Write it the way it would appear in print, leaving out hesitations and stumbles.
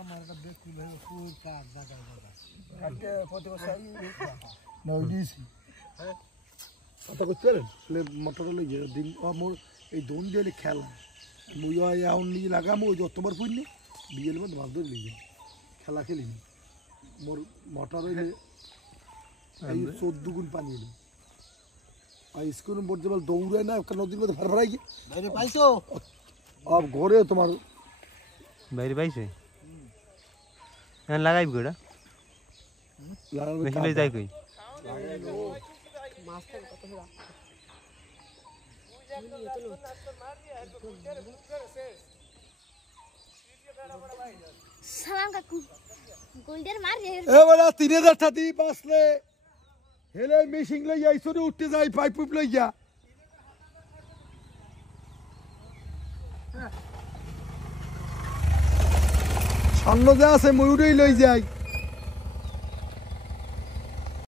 আমার একটা ব্যক্তি ভাবে ফুল কার জায়গায় কাটতে প্রতি বছর না ওই দিয়েছি কথা করতে পারেন মোটর লেগে দিন আমার এই দোন দিয়ে খেলা মুই এখন নিয়ে লাগাম ওই যতবার ফুলনি বিয়ের মধ্যে মাছ ধরে লিগে খেলা খেলিনি মোর মোটর হইলে এই 14 গুণ পানি এলো আর স্কুল পড়তে বল দৌড়ে না নদীর মধ্যে ফারফারাই গিয়ে বাইরে পাইছো আর ঘরে তোমার বাইরে পাইছে লাগাইব গোটা লাগাবে মেশিন যাই কই সালাম কাকু গোল্ডের মার রে এবারে 3000 টাকা দি বাসলে হেলে মেশিন লই আইছো রে উঠতে যাই পাইপ পুপ লই যা সামনে যা আছে ময়ূরই লই যাই